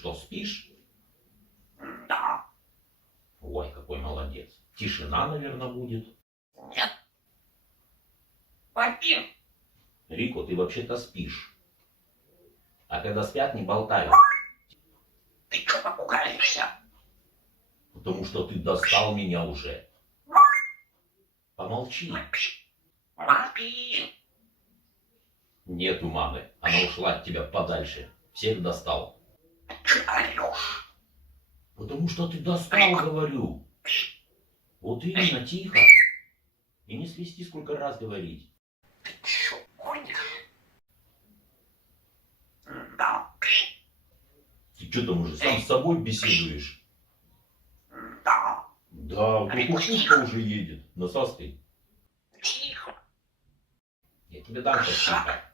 что, спишь? Да. Ой, какой молодец. Тишина, наверное, будет. Нет. Один. Рико, ты вообще-то спишь. А когда спят, не болтают. Ты что пугаешься? Потому что ты достал меня уже. Помолчи. Мапи. Нету мамы. Она ушла от тебя подальше. Всех достал. Ты орешь. Потому что ты достал, говорю. Вот именно, тихо. И не свисти, сколько раз говорить. Ты что, гонишь? Да. Ты что там уже сам с собой беседуешь? Да. Да, вот кукушка уже едет. Насаской. Тихо. Я тебе дам сейчас тихо.